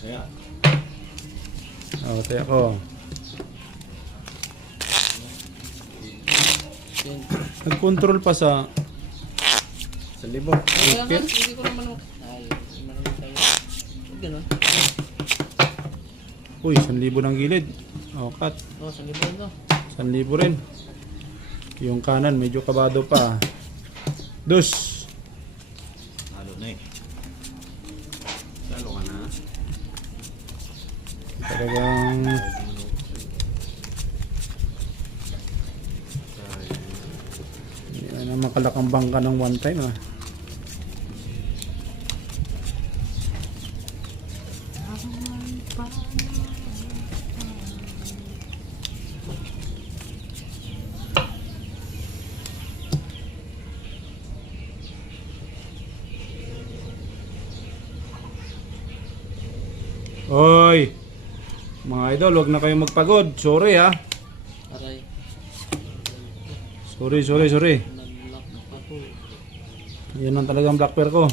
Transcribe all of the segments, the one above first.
Ayan. Oh, tayo ko. Nag-control pa sa 1,000. Kaya nga, Okay. hindi ko naman ay, manunod tayo. Ganun. Uy, 1,000 ng gilid. Oh, cut. Oh, sa libro ito. 1,000 rin. Yung kanan medyo kabado pa. Dus. Halo na eh. Halo ka na. Talagang hindi na makalakang bangka ng one time ah. Oy, mga idol, wag na kayong magpagod. Sorry ha. Aray. Sorry. Nag-lock pa po. Yan ang talagang black pearl ko.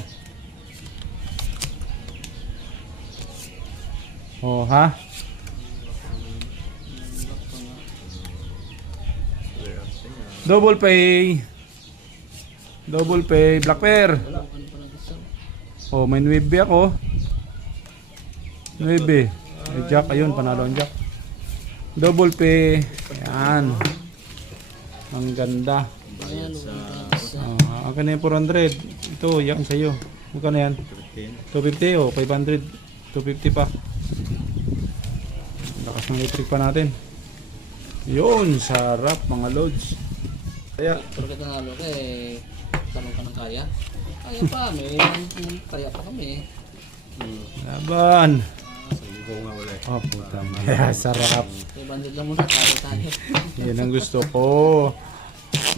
Oh, ha? Double pay. Double pay, black pearl. Ano pa ng isa? Oh, may 9 ako. 9. May jack, ayun, panalo ang jack. Double pay. Ayan. Ang ganda. Ayan, Sa Akin na yung 400. Ito, yan sa'yo. Magkano yan? 15. 250 o 500. 250 pa. Lakas ng electric pa natin. Yun, sarap mga loads. Kaya, pero kita nga ka eh, tanong ka ng kaya. Kaya pa, may kaya pa kami. laban. 1,000 nga wala eh. Oh, puta. Kaya, sarap. May bandit lang muna, kaya tayo. Yan ang gusto ko.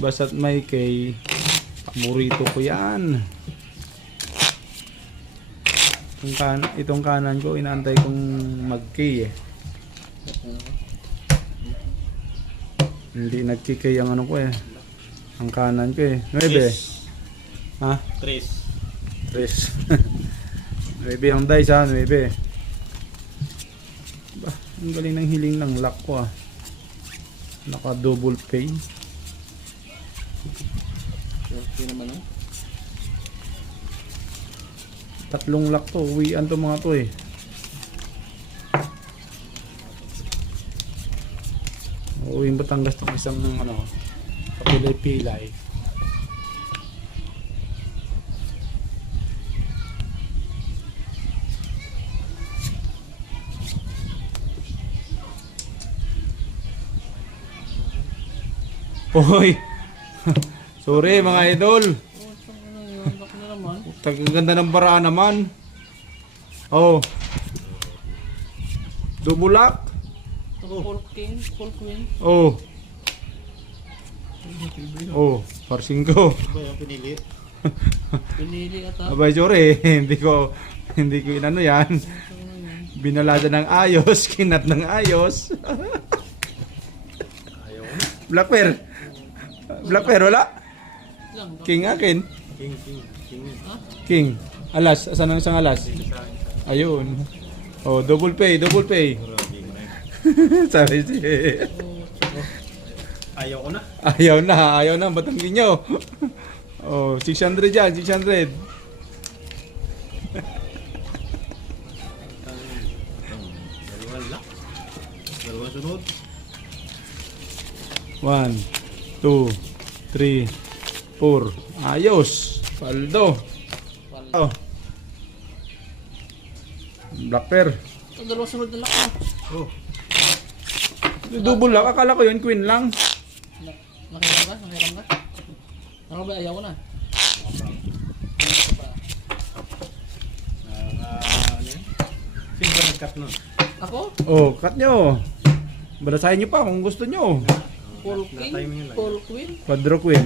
Basta't may kay, paborito ko yan. Itong kanan ko, inaantay kong mag-key eh. Hindi nag-key ang ano ko eh. Ang kanan ko eh. 9. Ha? 3. 3. 9 ang dice ha, 9. Bah, ang galing ng hiling ng lock ko ah. Naka double pay. Okay naman oh. 3 lock to, uwian to mga to eh. Uwiin Batangas tong isang ano, kapilay-pilay. Hoy! Sorry mga idol. Oh, saan ka na yun? Lock na naman. Ganda ng baraan naman. Oh. Double lock. Full king, full queen. Oh. Oh, parsing ko. Ba yung pinili? Pinili ata. Abay, sorry. hindi ko inano yan. Binalada ng ayos, kinat ng ayos. Ayaw ko na. Black pearl. Black pearl, wala? Lang, King akin. King. ha? King. Alas, asan ang isang alas? Ayun. Oh, double pay. Grabe ko na yun. Sabi siya. Ayaw ko na. Ayaw na, batangin nyo. Oh, 600 yan, 600. Dalawang lock. Dalawang sunod. 1, 2, 3, 4. Ayos. Paldo. Oh. Black pearl. Ito, dalawang sunod na lock na. Oh. Double lang. Akala ko yun, queen lang. Nakiram ka? Ano ba, ayaw ko na. Ano yun? Sino ba nag-cut nun? Ako? Oh, cut nyo. Balasahin nyo pa kung gusto nyo. Full king, Na-time yun lang. full queen. Quadro queen.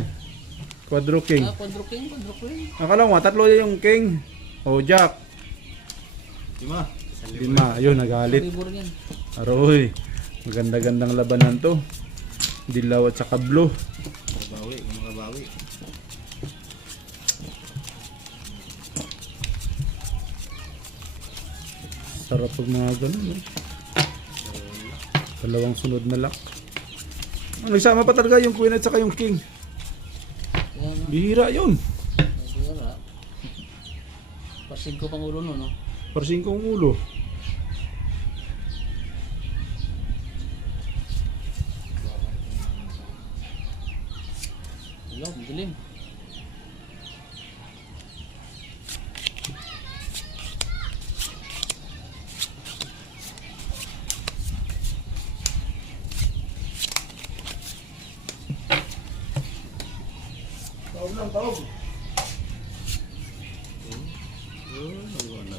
Quadro king. Quadro queen. Akala ko nga, 3 yung king. Oh, jack. 5. 5. Ayun, nagalit. Libur yan. Aroy. Maganda-gandang labanan to. Dilaw at saka blue. Makabawi. Sarap pag mga ganun. Eh. Dalawang sunod na lock. Nagsama pa talaga yung queen at saka yung king. Kaya nga. Bihira yun. Bihira. Pasig ko pang ulo no, no? Parsing kong ulo. Hello, dilim. Taog lang, taog. Wala.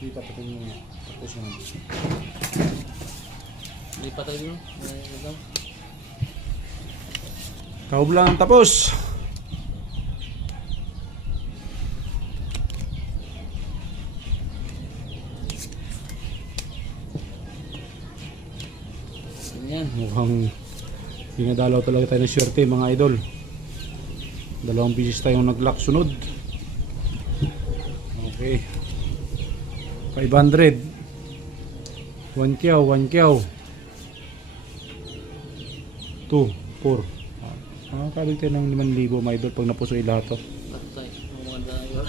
Hindi pa tapos yung tapos na. Hindi pa tayo no? May Taog lang tapos. ano yan? Mukhang pinadalaw talaga tayo ng swerte mga idol. Dalawang bisis tayong nag-lock sunod. Okay. 500. 1 kyaw, 1 kyaw. 2, 4. Makakabig tayo ng 5,000 mga idol pag napusoy lahat to. Patay. Maganda yun.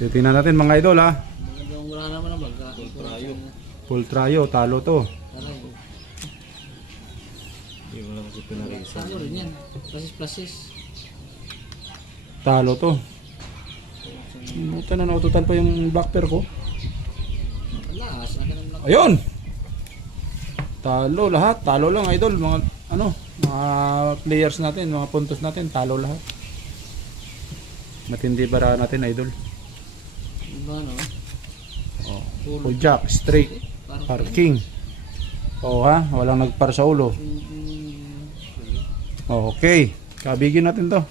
Titingnan natin mga idol ha. Magandang wala naman ang bagka. Trayo. Full tryo, talo to. Aray. Hindi mo lang kasi pinarisa. Talo rin yan. Plasis. Talo to. Buta na naututan pa yung black pair ko. Alas. Akin ang lang. Ayun! Talo lahat, talo lang idol, mga mga players natin, mga puntos natin, talo lahat. Matindi bara natin idol. Diba no? Oh. Tulog. Full jack, straight, parking. Oh ha, walang nagpar sa ulo. Oh, okay. Kabigin natin to.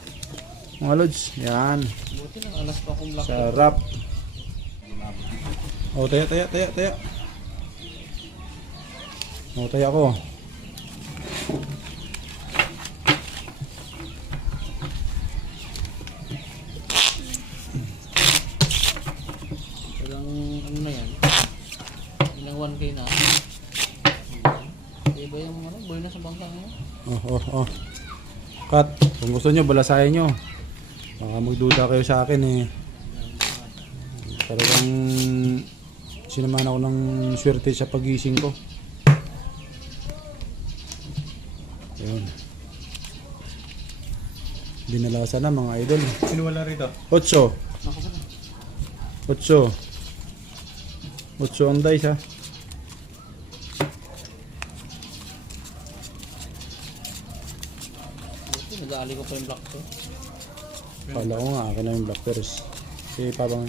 Mga lods, yan. Buti na alas pa akong black. Sarap. Oh, taya. Oh, taya ko. Ilang ano na yan? Ilang 1K na? Iba yung ano, boy na sa bangka ngayon. Oh. Cut, kung gusto nyo, balasahin nyo. Baka magduda kayo sa akin eh. Talagang sinamahan ako ng swerte sa pagising ko. Ayun. Binalasa na mga idol. Sino wala rito? 8. Ako pa na. 8 ang dice ha. Buti, nag-aali ko pa yung black to. Kala ko nga akin na yung black pearls. Kasi pabang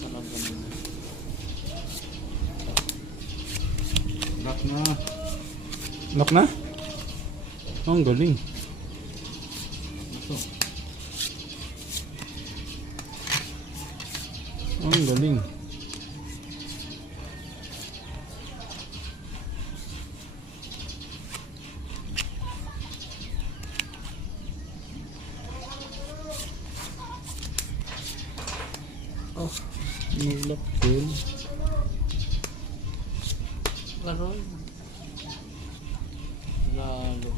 Sarap ganun. Lock na. lock na? Oh, ang galing. Ito. Oh, ang galing. Oh, Lock cool. laro. Lalo.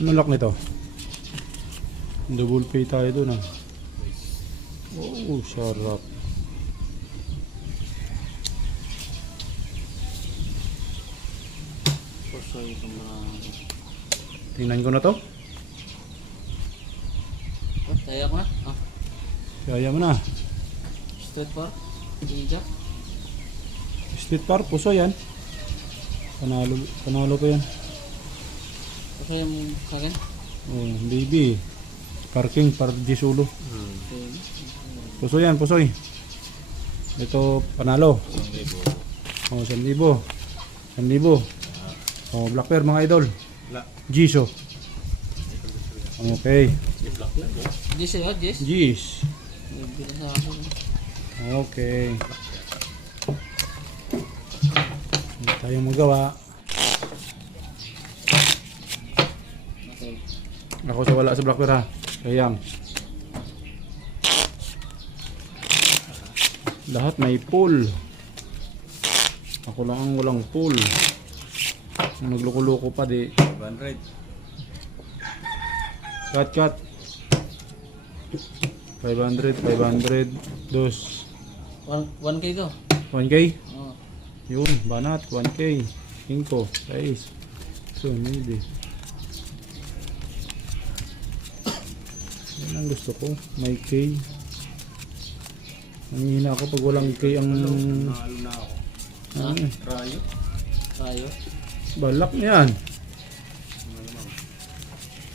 Ano lock nito? Double pay tayo dun ah. Oh, sarap. Pusoy itong mga... Tingnan ko na to. Oh, tayo ko na. Ah, Kaya mo na. straight bar. Ija. Street par, puso yan. Panalo to yan. Kasi yung sa akin. Oh, baby. Parking par Gisulo. Puso yan, pusoy. Ito panalo. Oh, 1,000. 1,000. Oh, Black Bear mga idol. Giso. Okay. Jis yun, Jis. Gis. Bilang sa akin. Okay. Hindi tayong magawa. Okay. Ako sa wala sa Black Bear ha. Sayang. Lahat may pool. Ako lang ang walang pool. Nagloko-loko pa di. 100. Cut. 500. 2. 1K to. 1K. Oo. Yun, banat. 1K. 5. 6. So, hindi. Yan ang gusto ko. May K. Nanghihina ako pag walang K ang... Nalo na ako. Ano, Rayo. Tayo. balak niyan.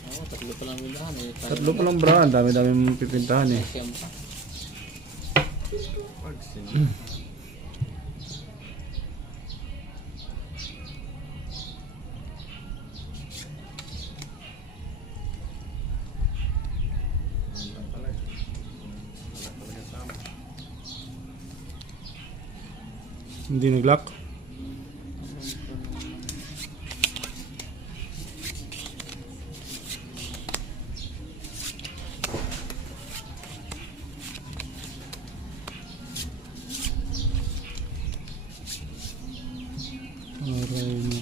Oo, tatlo pa lang bindahan eh. Tatlo pa lang brand. Dami-dami mong pipintahan eh. Siyempre. Pag sino. Hindi nag-lock. Aray mo.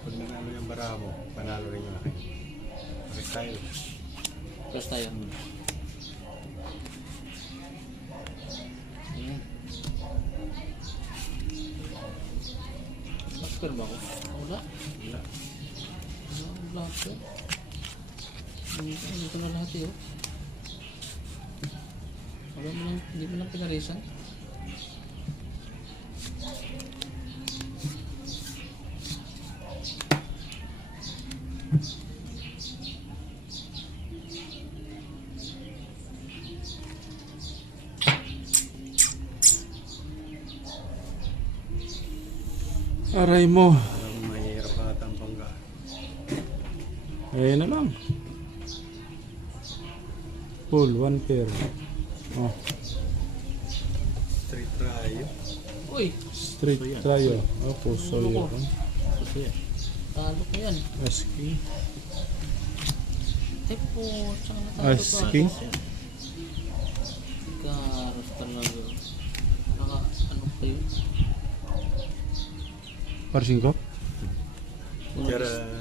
Pag nanalo yung bara mo, panalo rin yung akin. Bakit tayo? Plus tayo. Ayan. Blackbear ba ako? Wala. Wala. Wala akong Blackbear. Hindi ko na lahat eh. Oh. Wala mo lang, hindi mo lang pinarisan. Aray mo. Alam mo, mahirap ka at ang pangga. Ayan na lang. Full, 1 pair. Oh, Street Rayo. Uy! straight tayo. Oh, puso yun. Kasi, talo ko yan. ASCII. Ay po, tsaka natalo pa. ASCII. Karas talaga. Ano pa yun? Parsing ko?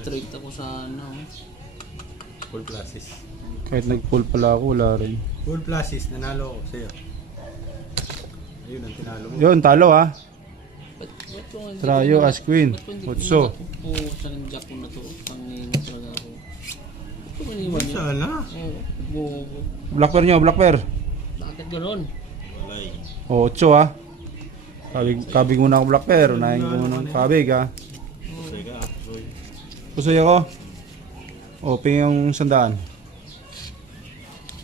Straight ako sa ano. Full classes. Kahit nag-pull pala ako, wala rin. Full classes, nanalo ako sa'yo. Ayun ang tinalo mo. Yun, talo ha. Ba't ko hindi Trayo, ko na- as queen. ba't ko hindi Otso. ko sa ng jack ko na to. Pangino talaga ako. Ba't ko maniwan yun? Sana. Oo, bobo. Black pair nyo, black pair. Bakit gano'n? Walay. O, 8 ha. Kabig muna ako black pair. Unahin ko muna ng kabig ha. Teka, Roy. Pusoy ako. O, ping yung 100.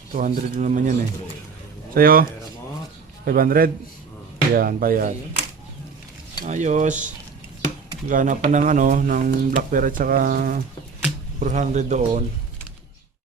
200 na naman yan eh. Sa'yo, Pera mo. 500. Yan, bayad. Ayos. Gana pa ng ano, ng black pair at saka 400 doon.